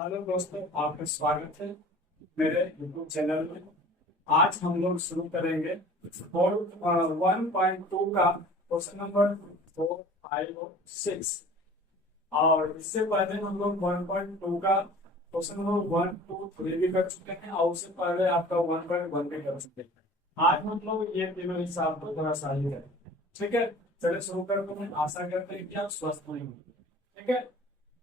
Hello दोस्तों, आपका स्वागत है मेरे यूट्यूब चैनल में। आज हम लोग शुरू करेंगे बोर्ड 1.2 का क्वेश्चन नंबर 4, 5 और 6। और इससे पहले हम लोग 1.2 का क्वेश्चन नंबर 1, 2, 3 भी कर चुके हैं और उससे पहले आपका 1.1 भी कर चुके हैं। आज हम लोग ये तीनों हिसाब को थोड़ा सा ही करेंगे। ठीक है, चलिए शुरू करते हैं। आशा करते हैं कि आप स्वस्थ होंगे। ठीक है,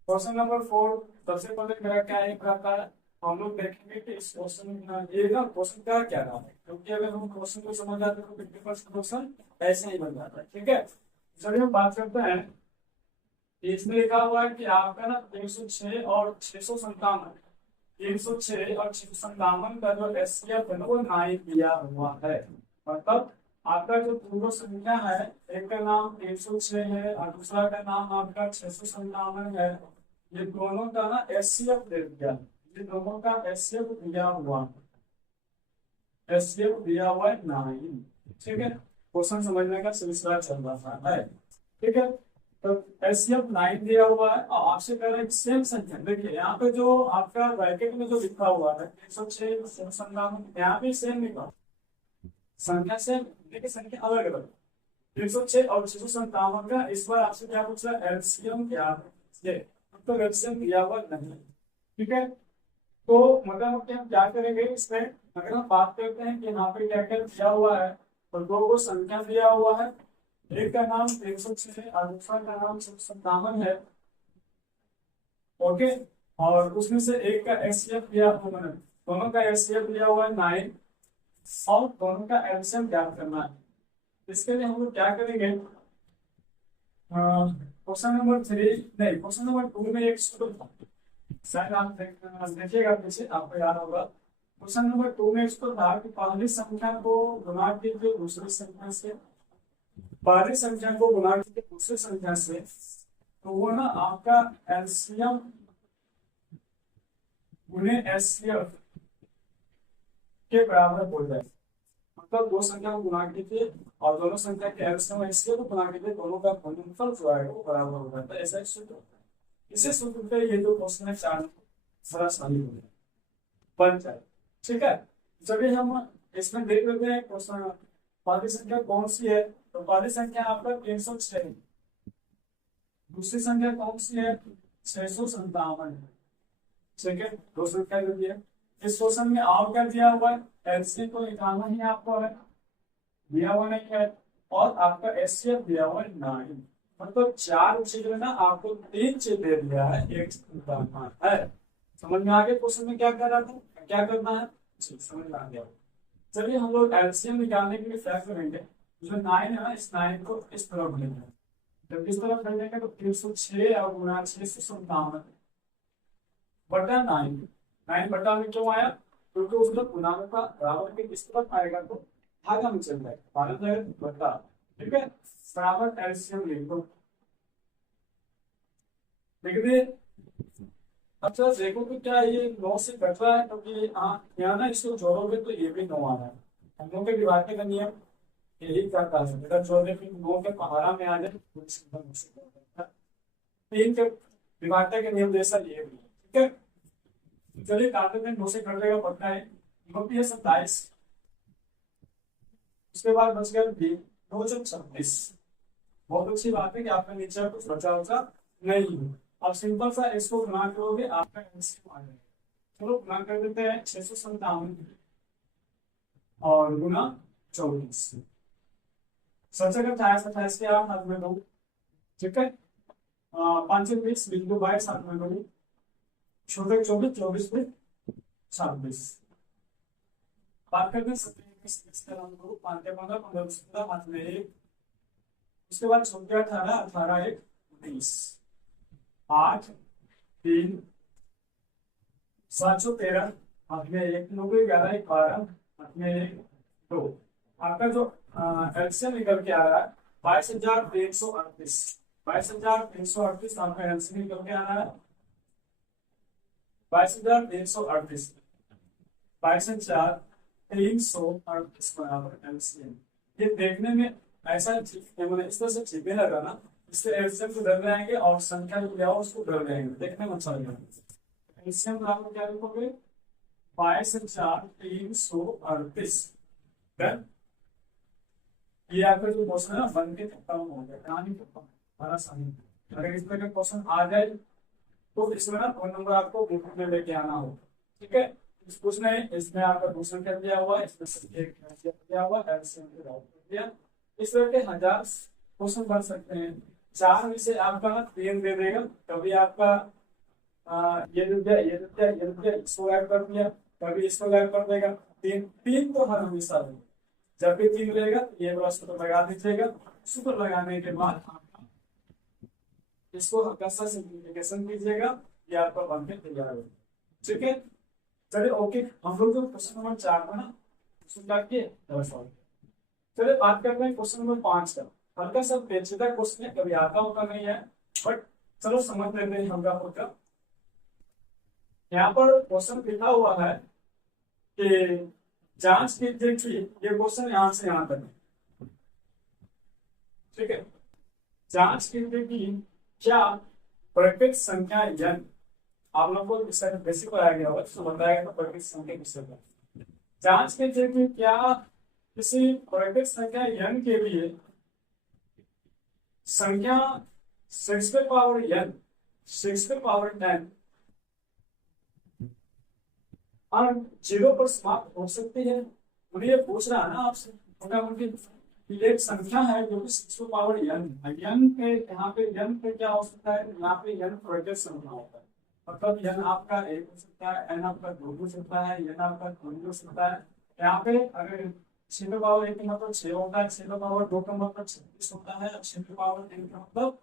क्वेश्चन नंबर 4। सबसे पहले मेरा क्या एक रहता है, हम लोग देखेंगे कि इस क्वेश्चन ये ना क्वेश्चन का क्या नाम है, क्योंकि अगर हम क्वेश्चन को समझ जाते हैं तो 50% क्वेश्चन ऐसे ही बन जाता है। ठीक है, चलिए हम बात करते हैं। इसमें लिखा हुआ है कि आपका ना 306 और 657, 306 और 657 का जो एचसीएफ है ना वो 9 दिया हुआ है। मतलब आपका जो पूर्व संख्या है, एक का नाम 306 है और दूसरा का नाम आपका 657 है। ये दोनों का ना एचसीएफ दे दिया, ये दोनों का एचसीएफ दिया हुआ है। एचसीएफ दिया हुआ है 9। ठीक है, क्वेश्चन समझने का सिलसिला चल रहा है। ठीक है, तो एचसीएफ 9 दिया हुआ है और आपसे कह रहे हैं सेम संख्या। देखिए यहाँ पे जो आपका ब्रैकेट में जो लिखा हुआ है 306 657, यहाँ पे सेम लिखा, संख्या सेम लेकिन संख्या अलग अलग। 306 और 657 का इस बार आपसे क्या पूछ रहा है, एलसीएम क्या है। ये तो एलसीएम दिया हुआ नहीं। ठीक है, तो मतलब कि हम क्या करेंगे इसमें, अगर हम बात करते हैं कि यहाँ पे क्या क्या दिया हुआ है, तो दो को संख्या दिया हुआ है। एक का नाम 306 और दूसरा का नाम 657 है। ओके, और उसमें से एक का एचसीएफ दिया हुआ है, दोनों का एचसीएफ दिया हुआ है 9 और दोनों का एलसीएम ज्ञात करना है। इसके लिए हम लोग क्या करेंगे, क्वेश्चन नंबर 3 नहीं, क्वेश्चन नंबर 2 में एक सूत्र था। शायद आप देखिएगा पीछे, आपको याद होगा। क्वेश्चन नंबर 2 में इसको था कि पहली संख्या को गुणा कीजिए दूसरी संख्या से, पहली संख्या को गुणा कीजिए दूसरी संख्या से, तो वो ना आपका एलसीएम गुणे एचसीएफ के बराबर हो जाए। मतलब दो संख्या को गुणा कीजिए और दोनों संख्या के एलसीएम और एचसीएफ को गुणा कीजिए, दोनों का गुणनफल जो है वो बराबर हो जाता है। ऐसा एक सूत्र होता है। इसी सूत्र पे ये जो क्वेश्चन है 4 बड़ा शामिल हो जाए, बन जाए। ठीक है, चलिए हम इसमें देख लेते हैं क्वेश्चन। पहली संख्या कौन सी है, तो पहली संख्या आपका 306 है। दूसरी संख्या कौन सी है, 657 है। ठीक है, दो संख्या जो दिया इस क्वेश्चन में और क्या दिया हुआ है, एलसीएम को निकालना ही आपको है, दिया हुआ नहीं है। और आपका एचसीएफ दिया हुआ है 9। मतलब 4 चीज में ना आपको 3 चीज दे दिया है, एक निकालना है। समझ में आ गया क्वेश्चन में क्या कर रहा था, क्या करना है, समझ में आ गया। चलिए हम लोग एलसीएम निकालने के लिए क्या करेंगे, जो 9 है ना इस 9 को इस तरफ लेंगे। जब इस तरफ लेंगे तो 306 और गुणा 657 बटा 9। 9 बटा में क्यों आया, क्योंकि उसका गुणांक का बराबर के इस तरफ आएगा तो भागा में चल जाएगा, भागा जाएगा बटा। ठीक है, बराबर एलसीएम लिख दो, लिख दे। अच्छा देखो तो क्या ये 9 से कट रहा है, क्योंकि हाँ यहाँ ना इसको जोड़ोगे तो ये भी 9 आ रहा है। हम लोग के विभाज्य का नियम यही करता है, अगर जोड़ने फिर 9 के पहाड़ा में आ जाए तो पूरी संख्या मुश्किल हो जाता है। तीन के विभाज्य के नियम जैसा ये भी है। ठीक है, चलिए काटते में 9 से कट देगा पक्का है, 9 है 27। उसके बाद बच गया 226। बहुत अच्छी बात है कि आपका नीचे कुछ बचा उचा नहीं है। अब सिंपल सा इसको गुणा करोगे आपका एलसीएम आ जाएगा। चलो गुणा कर देते हैं 657 और गुना 24। सबसे अगर 28 के आप हाथ में दो। ठीक है, 5 20 बिंदु 22 हाथ में दो, छोटे 24 24 में 26। बात करते हैं 5 के 15 15 17 हाथ में 1। उसके बाद 14 18 18 1 19 8 3 713 हाथ में 1 9 11 1 12 हाथ में 1 2। आपका जो एलसीएम निकल के आ रहा है 22,338। 22,338 आपका एलसीएम निकल के आ रहा है 22,338। 22,338 बराबर एलसीएम। ये देखने में ऐसा मतलब इस तरह से ठीक नहीं लग रहा ना, इससे एलसीएम को डर जाएंगे और संख्या जो दिया हो उसको डर जाएंगे, देखने में अच्छा लगेगा। इससे हम आपको क्या लिखोगे, 22 से 4 338। डन। ये आपका जो क्वेश्चन है ना बन के खत्म हो गया, कहानी खत्म, हमारा सामने। अगर इस तरह का क्वेश्चन आ जाए तो इसमें ना फोन नंबर आपको बुक में लेके आना होगा, ठीक है। उसने इसमें आपका क्वेश्चन कर दिया हुआ, इसमें से एक दिया हुआ, एलसीएम के डाउट कर दिया। इस तरह के 1000 क्वेश्चन बन सकते हैं। 4 में से आपका ना 3 दे देगा, कभी आपका ये रुक गया, ये रुक गया, ये रुक गया, इसको ऐड कर दिया, कभी इसको ऐड कर देगा। 3 3 तो हर हमेशा रहेगा। जब भी 3 रहेगा ये वाला सूत्र लगा दीजिएगा। सूत्र लगाने के बाद आप इसको हल्का सा सिंप्लीफिकेशन कीजिएगा, ये आपका बन के तैयार हो, ठीक है। चलिए ओके, हम लोग जो क्वेश्चन नंबर 4 का ना सुन के सॉल्व। चलिए बात करते हैं क्वेश्चन नंबर 5 का। हल्का सा पेचीदा क्वेश्चन है, कभी आता होता नहीं है, बट चलो समझ लेते हैं हल्का फुल्का। यहाँ पर क्वेश्चन लिखा हुआ है कि जांच कीजिए कि ये क्वेश्चन यहाँ से यहाँ तक है, ठीक है। जांच कीजिए कि क्या प्रत्येक संख्या n, आप लोग को इसका बेसिक बनाया गया होगा तो बताया गया प्रत्येक संख्या किससे है। जांच कीजिए कि क्या किसी प्रत्येक संख्या n के लिए संख्या 6 पे पावर n 6 पे पावर 10 और 0 पर समाप्त हो सकती है। मुझे ये पूछ रहा है ना आपसे, एक संख्या है जो कि 6 पावर n पे, यहाँ पे n पे क्या हो सकता है, यहाँ पे n प्रत्येक संख्या होता है, मतलब n आपका 1 हो सकता है, n आपका 2 हो सकता है, n आपका 3 हो सकता है। यहाँ पे अगर 6 पे पावर 1 का मतलब 6 होता है, 6 पे पावर 2 का मतलब 36 होता है, 6 पे पावर 3 का मतलब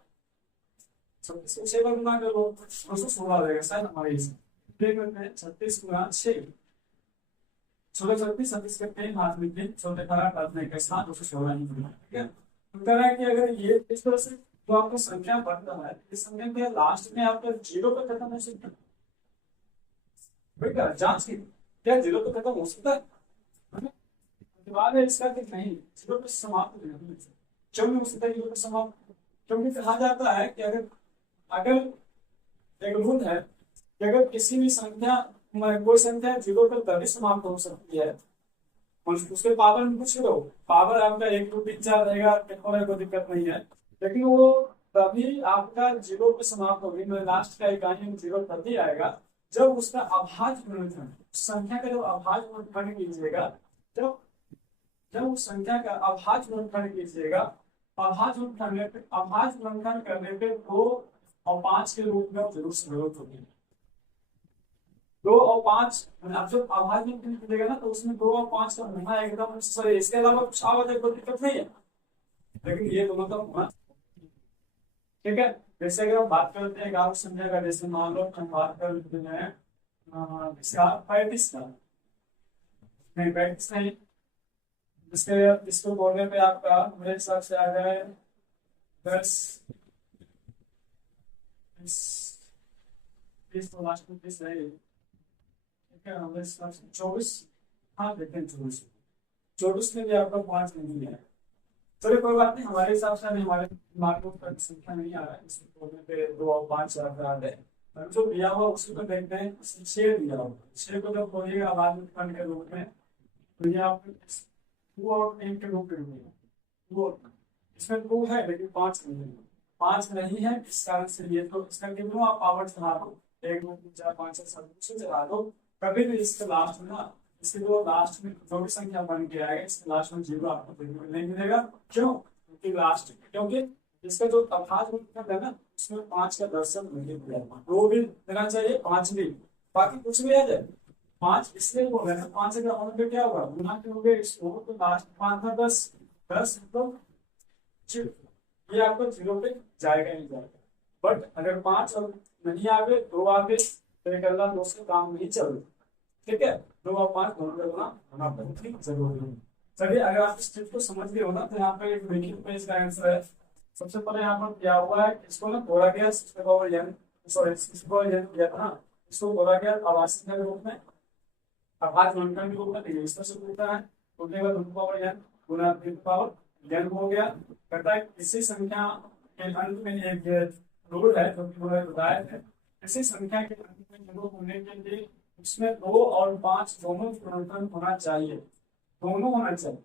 36 को 6 पर गुना कर लो, 216 रहेगा शायद हमारे इसमें। देख लेते हैं 36 गुना 6, 36 36 करते हैं हाथ में 3 छोटे खरा काटने के साथ 216 ही होगा, ठीक है। तो कह रहा है कि अगर ये इस तरह से तो आपको संख्या बढ़ रहा है, इस संख्या के लास्ट में आपका 0 पे खत्म हो सकता है। बेटा जांच की क्या 0 पे खत्म हो सकता है? जवाब है इसका कि नहीं, 0 पे समाप्त नहीं हो सकता। क्यों नहीं हो सकता 0 पे समाप्त? क्योंकि कहा जाता है कि अगर अगर एक रूल है कि अगर किसी भी संख्या कोई संख्या 0 पर तभी समाप्त हो सकती है, उसके पावर में कुछ लो, पावर आपका 1 2 3 4 रहेगा, कोई दिक्कत नहीं है, लेकिन वो तभी आपका 0 पे समाप्त होगी, मतलब लास्ट का इकाई में 0 तभी आएगा जब उसका अभाज्य गुणनखंड, संख्या का जब अभाज्य गुणनखंड कीजिएगा, जब जब उस संख्या का अभाज्य गुणनखंड कीजिएगा, अभाज्य गुणनखंड करने पे 2 और 5 के रूप में जरूर जरूरत होगी। 2 और 5 आप जब अभाज्य गुणनखंड कीजिएगा ना तो उसमें 2 और 5 का होना एकदम सही, इसके अलावा कुछ आवाज कोई दिक्कत नहीं है, लेकिन ये दोनों का होना, ठीक है। जैसे अगर हम बात करते हैं गांव संख्या का, जैसे मान लो हम बात करते हैं 35 का, नहीं 35 नहीं, इसको बोलने पे आपका मेरे हिसाब से आ गए 10 20 तो लास्ट में 20 रहेगी, ठीक है। हमारे हिसाब से 24, हाँ देखें 24 में भी आपका 5 नहीं है। चलिए कोई बात नहीं, हमारे हिसाब से हमारे दिमाग में संख्या नहीं आ रहा है, इसको बोलने पे 2 और 5 आ गए। जो दिया हुआ उसको तो देखते हैं, 6 दिया हुआ, 6 को जब बोलिएगा आवाज में खंड के रूप में, तो ये आपको 2 और 1 के रूप में, वो इसमें 2 है लेकिन 5 नहीं है, 5 नहीं है, इस कारण से ये तो इसका कितना आप पावर चढ़ा दो, 1 2 3 4 5 6 7 से चढ़ा दो, कभी भी इसके लास्ट में ना, इसके जो लास्ट में जो भी संख्या बन के आएगा इसके लास्ट में 0 आपको देखने को नहीं मिलेगा। क्यों? क्योंकि इसका जो अभाज्य गुणनखंड है ना उसमें 5 का दर्शन नहीं दिया, 2 भी देना चाहिए, 5 भी, बाकी कुछ भी आ जाए 5 इसलिए बोल रहे हैं, 5 का होने पे क्या होगा, गुना करोगे इसको तो लास्ट 5 का 10 तो ये आपको 0 पे जाएगा नहीं जाएगा। बट अगर 5 और नहीं आ गए 2 आ गए तो एक अल्लाह दोस्त का काम नहीं चल रहा, ठीक है। 2 और 5 दोनों का गुना होना बहुत ही जरूरी है। चलिए अगर आप इस चीज को समझ गए हो ना तो यहाँ पे एक देखिए पे इसका आंसर है। सबसे पहले यहाँ पर क्या हुआ है, इसको ना तोड़ा गया 6 power n, sorry 6 power n किया था ना, इसको तोड़ा गया अभाज्य के रूप में, अभाज्य गुणनखंड के रूप में, तो इस तरह से होता है, टोटल का 2 पावर n गुना 3 पावर n हो गया। कहता है किसी संख्या के अंत में एक रूल है जो कि मैंने बताया है, ऐसी संख्या के अंक में जरूर होने के लिए उसमें 2 और 5 दोनों गुणनखंड होना चाहिए, दोनों होना चाहिए,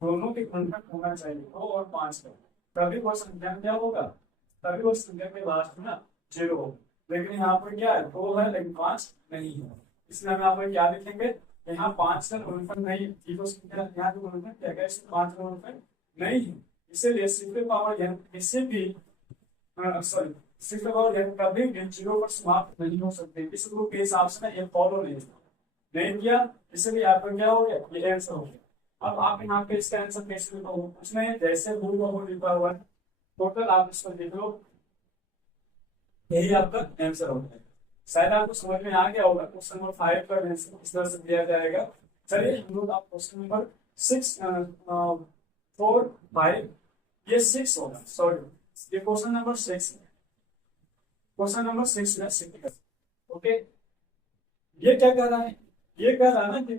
दोनों के गुणनखंड होना चाहिए 2 और 5 का, तभी वो संख्या क्या होगा, तभी वो संख्या के लास्ट में ना 0 होगा। लेकिन यहाँ पर क्या है, 2 है लेकिन 5 नहीं है, इसलिए हम यहाँ पर क्या लिखेंगे, यहाँ 5 का गुणनखंड नहीं, जीरो संख्या यहाँ पे गुणनखंड क्या है, 5 का गुणनखंड नहीं है, इसीलिए सिंपल पावर n किसी भी सॉरी सिंपल पावर n कभी भी 0 पर समाप्त नहीं हो सकते, इस रूल के हिसाब से ना ये फॉलो नहीं किया, इसलिए आपका क्या हो गया, ये आंसर हो गया। अब आप यहाँ पे इसका आंसर कैसे लिखोगे, उसमें जैसे रूल का लिखा हुआ है टोटल आप इसको लिख लो, यही आपका आंसर होगा। शायद आपको समझ में आ गया होगा। क्वेश्चन नंबर 5 का आंसर इस तरह से दिया जाएगा। चलिए हम लोग आप क्वेश्चन नंबर 6 4 5 ये 6 होगा, सॉरी ये क्वेश्चन नंबर 6 है, क्वेश्चन नंबर 6 है 6। ओके, ये क्या कर रहा है, ये कह रहा है ना कि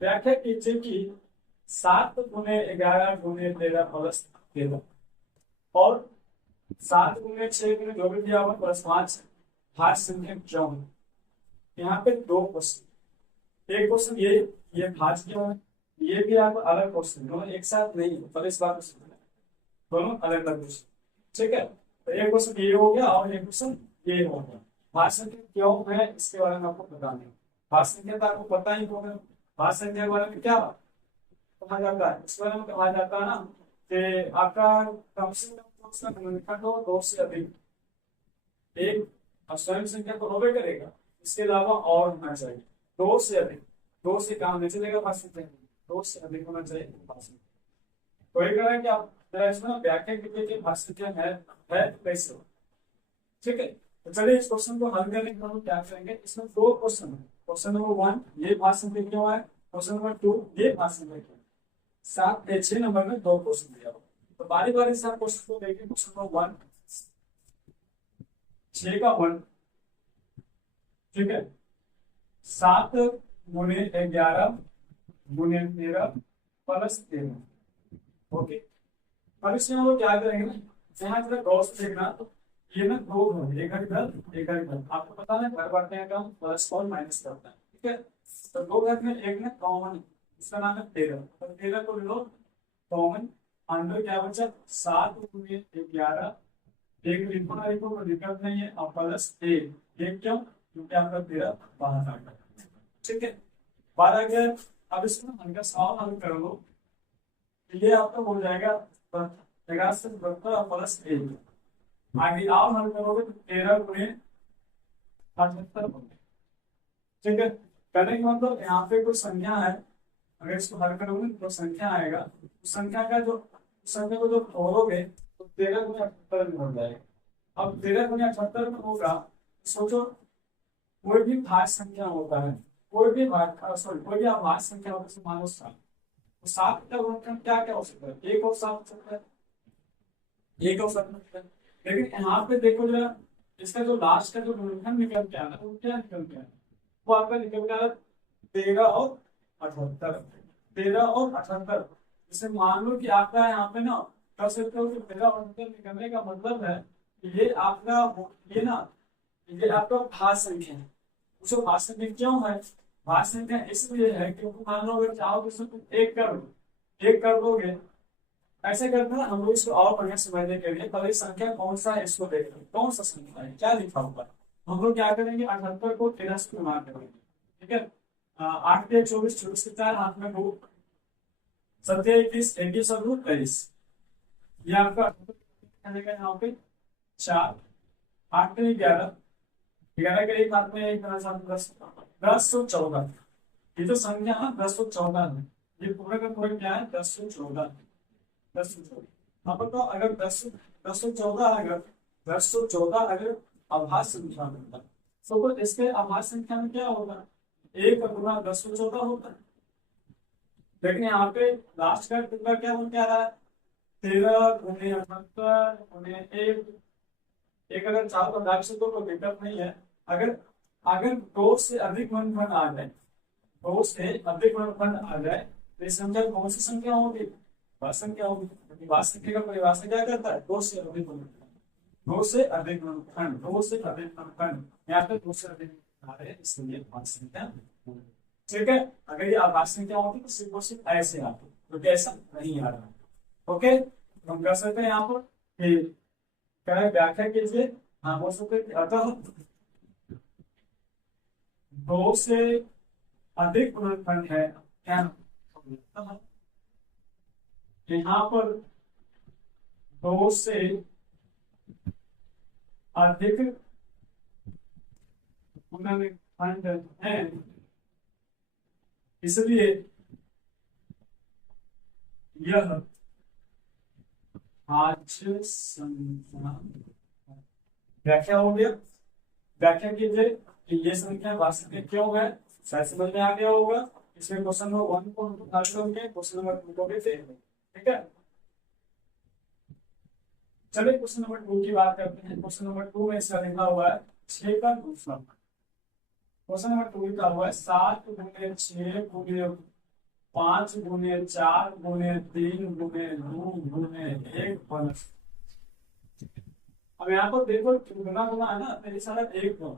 व्याख्या कीजिए कि 7 गुने 11 गुने 13 प्लस 13 और 7 गुने 6 गुने जो भी दिया हुआ प्लस 5 भाज्य संख्या क्यों है। यहाँ पे 2 क्वेश्चन, एक क्वेश्चन ये भाज्य क्यों है, ये भी आपको अलग क्वेश्चन, दोनों एक साथ नहीं है, पहले इस बात को समझना, दोनों अलग अलग क्वेश्चन, ठीक है। तो एक क्वेश्चन ये हो गया और एक क्वेश्चन ये हो गया। भाज्य संख्या क्यों है इसके बारे में आपको बताना है, भाज्य संख्या तो आपको पता ही होगा, भाज्य संख्या के बारे में क्या कहा जाता है, इस बारे में कहा जाता है ना कि आपका कम से कम गुणनखंड हो 2 से अधिक, एक स्वयं संख्या को होबे करेगा, इसके अलावा और होना चाहिए 2 से अधिक, 2 से कम नहीं चलेगा भाज्य संख्या, 2 से अधिक होना चाहिए भाज्य संख्या। तो ये कह रहा है कि आप जरा इसमें व्याख्या कीजिए कि भाज्य संख्या है तो कैसे हो, ठीक है। तो चलिए इस क्वेश्चन को हल करने के लिए हम क्या करेंगे, इसमें 2 क्वेश्चन है, क्वेश्चन नंबर 1 ये भाज्य संख्या क्यों है, क्वेश्चन नंबर 2 ये भाज्य संख्या क्यों, 6 नंबर में 2 क्वेश्चन दिया हुआ। तो बारी बारी से आप क्वेश्चन को देखिए, क्वेश्चन नंबर 1 6 का 1, ठीक है, 7 गुने 11 गुने 13 प्लस 13। ओके, अब इसमें हम लोग क्या करेंगे ना, यहाँ जरा गौर से देखना, तो ये ना 2 है, एक इधर आपको पता है घर बांटने का काम प्लस और माइनस करता है, ठीक है। तो 2 घर में एक ना कॉमन, उसका नाम है 13, तो 13 को लो कॉमन, अंदर क्या बचा 7 गुने 11, एक लिखना लिखो कोई दिक्कत नहीं है, और प्लस 1 क्यों, क्योंकि आपका 13 बाहर आ गया, ठीक है। 12 गया, अब इसमें हल्का सवाल हल कर लो, ये आपका हो जाएगा 11 से 72 प्लस 1, आगे आप हल करोगे तो 13 गुने 78, ठीक है। करने का मतलब यहाँ पे कोई संख्या है, अगर इसको हल करोगे तो संख्या आएगा, उस संख्या को जो तोड़ोगे तो 13 गुने 78 में हो जाएगा। अब 13 गुने 78 में होगा, सोचो कोई भी भाज्य संख्या होता है, कोई भी अभाज्य संख्या होता है, मान लो 7, तो 7 का गुणनखंड क्या क्या हो सकता है, 1 और 7 हो सकता है, 1 और 7 हो सकता है। लेकिन यहाँ पे देखो जरा, इसका जो लास्ट का जो गुणनखंड निकल के आना वो क्या निकल के आना, वो आपका निकल के आना 13 और 78, 13 और 78। जैसे मान लो कि आपका यहाँ पे ना कर सकते हो कि 13 और 78 निकलने का मतलब है ये आपका ये आपका भाज्य संख्या है। उसको भाज्य संख्या क्यों है, भाज्य संख्या इसलिए है क्योंकि मान लो अगर चाहो तो एक कर दोगे, ऐसे करते हैं हम लोग इसको और बढ़िया समझने के लिए पहले संख्या कौन सा है इसको देख लो, कौन सा संख्या है क्या लिखा हुआ, हम लोग क्या करेंगे 78 को 13 से गुणा करेंगे, ठीक है। 8 के 24, 24 के 4, हाथ में 2, 7 21, 21 और 2 23, ये आपका यहाँ पे 4, 8 के 11, 11 के एक हाथ में 1 10, 1014, ये जो संख्या है 1014 है, ये पूरा का पूरा क्या है 1014, 1014। अब तो अगर 1014 अगर अभाज्य संख्या बनता है तो इसके अभाज्य संख्या में क्या होगा, 1 का गुना 1014 होता है। लेकिन यहाँ पे लास्ट का टुकड़ा क्या हो क्या रहा है, 13 गुने 78 गुने 1 अगर चाहो तो डाल सकते हो, कोई दिक्कत नहीं है। अगर 2 से अधिक गुणनखंड आ जाए, 2 से अधिक गुणनखंड आ जाए तो इस संख्या कौन सी संख्या होगी, भाज्य संख्या होगी, क्योंकि भाज्य संख्या का परिभाषा क्या करता है 2 से अधिक गुणनखंड, 2 से अधिक गुणनखंड, 2 से अधिक गुणनखंड। यहाँ पे दूसरा दिन आ रहे हैं, इसलिए पांच संख्या। ठीक है, अगर ये आभास संख्या होती तो सिर्फ और सिर्फ ऐसे आते, क्योंकि ऐसा नहीं आ रहा। ओके, तो हम कर सकते हैं यहाँ पर कि क्या है, व्याख्या कीजिए। हाँ, बोल सकते हैं अतः दो से अधिक गुणनखंड है क्या, यहाँ पर दो से अधिक गुणनखंड है, इसलिए यह भाज्य संख्या। व्याख्या हो गया, व्याख्या कीजिए कि ये संख्या वास्तविक क्यों है, शायद समझ में आ गया होगा। इसमें क्वेश्चन नंबर 1 को हम हल करेंगे, क्वेश्चन नंबर 2 को भी देखेंगे। ठीक है, चलिए क्वेश्चन नंबर 2 की बात करते हैं। क्वेश्चन नंबर 2 में इसका लिखा हुआ है 6 का दूसरा। क्वेश्चन नंबर 2 लिखा हुआ है 7 गुने 6 गुने 5 गुने 4 गुने 3 गुने 2 गुने 1 प्लस। अब यहाँ पर देखो गुना गुना है ना, तो ये सारा एक घर,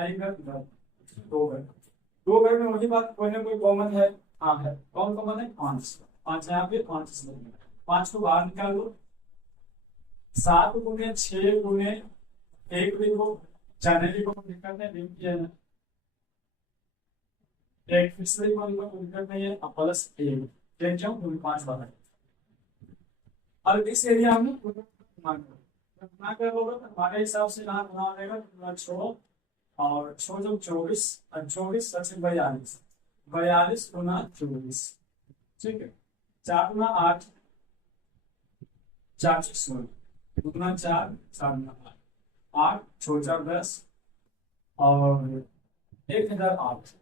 एक घर दो घर, दो घर में वही बात, कोई ना कोई कॉमन है। हाँ है, कौन कॉमन है, 5। 5 यहाँ पे 5 5 को बाहर निकाल दो। 7 गुने 6 गुने 1 लिखो, जानने को दिक्कत है, लिख दिया ना। एक फिर को दिक्कत नहीं है, प्लस 1 क्यों, क्योंकि 5 बार है। और इस एरिया में गुना कर होगा तो हमारे हिसाब से यहाँ गुना हो जाएगा 6 और 6 जो 24 और 24 सबसे 42, 42 गुना 24। ठीक है, 4 गुना 8, 4 से 16 गुना 4, 4 गुना 8, 8 6 4 10 और 1008।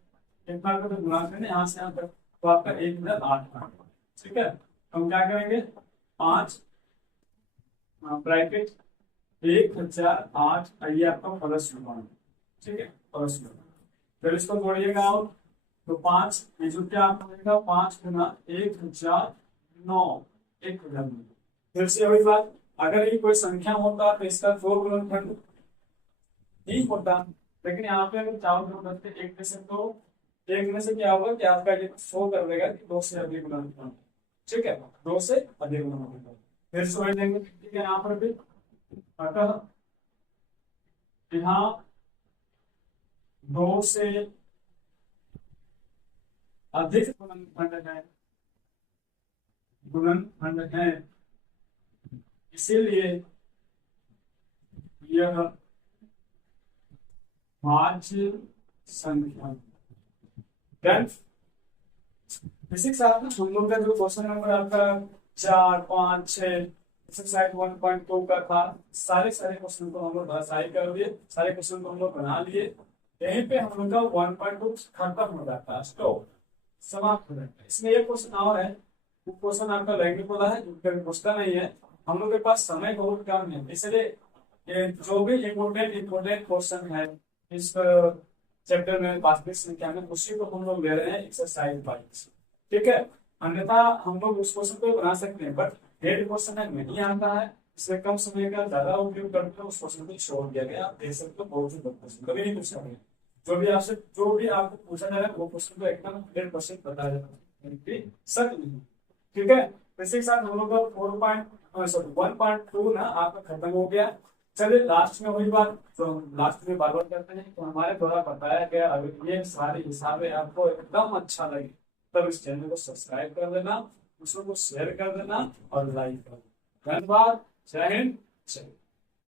एक बार को गुना करें यहाँ से यहाँ तक तो आपका 1008। ठीक है, हम क्या करेंगे, 5 ब्रैकेट 1008, ये आपका प्लस वन। ठीक है, प्लस वन, फिर इसको जोड़िएगा आप तो 5 जो क्या आपको मिलेगा, 5 गुना 1009, 1009। फिर से वही बात, अगर ये कोई संख्या होता तो इसका 4 गुणनखंड ही होता, लेकिन यहाँ पे अगर 4 गुणनखंड एक में से तो एक में से क्या होगा कि आपका ये शो कर देगा कि 2 से अधिक गुणनखंड। ठीक है, 2 से अधिक गुणनखंड, फिर से लेंगे। ठीक है, यहाँ पर भी अतः यहाँ 2 से अधिक गुणनखंड है, इसीलिए यह भाज्य संख्या। फिजिक्स आप हम लोग का जो क्वेश्चन नंबर आपका 4 5 6 एक्सरसाइज 1.2 का था, सारे क्वेश्चन को हम लोग भरसाई कर दिए, सारे क्वेश्चन को हम लोग बना लिए। यहीं पे हम लोग का 1.2 खत्म हो जाता है, स्टॉप, समाप्त हो जाता है। इसमें एक क्वेश्चन और है, वो क्वेश्चन आपका लैंग्वेज वाला है, जो कभी पूछता नहीं है। हम लोग के पास समय बहुत कम है, इसलिए जो भी इम्पोर्टेंट क्वेश्चन है इस चैप्टर में वास्तविक संख्या में, उसी को हम लोग ले रहे हैं एक्सरसाइज 22। ठीक है, अन्यथा हम लोग उस क्वेश्चन को बना सकते हैं, बट डेट क्वेश्चन है नहीं आता है, इसलिए कम समय का ज्यादा उपयोग करके उस क्वेश्चन को छोड़ दिया गया। आप देख सकते हो, बहुत ही क्वेश्चन कभी नहीं पूछा गया। जो भी आपको पूछा जा रहा है वो क्वेश्चन को एकदम 100% बताया जाता है, सच नहीं। ठीक है, इसी के साथ हम लोग का 1.2 ना आपका खत्म हो गया। चलिए लास्ट में वही बात, तो लास्ट में बार बार करते हैं। तो हमारे द्वारा बताया गया अगर ये सारी हिसाबें आपको एकदम अच्छा लगे तब इस चैनल को सब्सक्राइब कर देना, दूसरों को शेयर कर देना और लाइक कर देना। धन्यवाद, जय हिंद, जय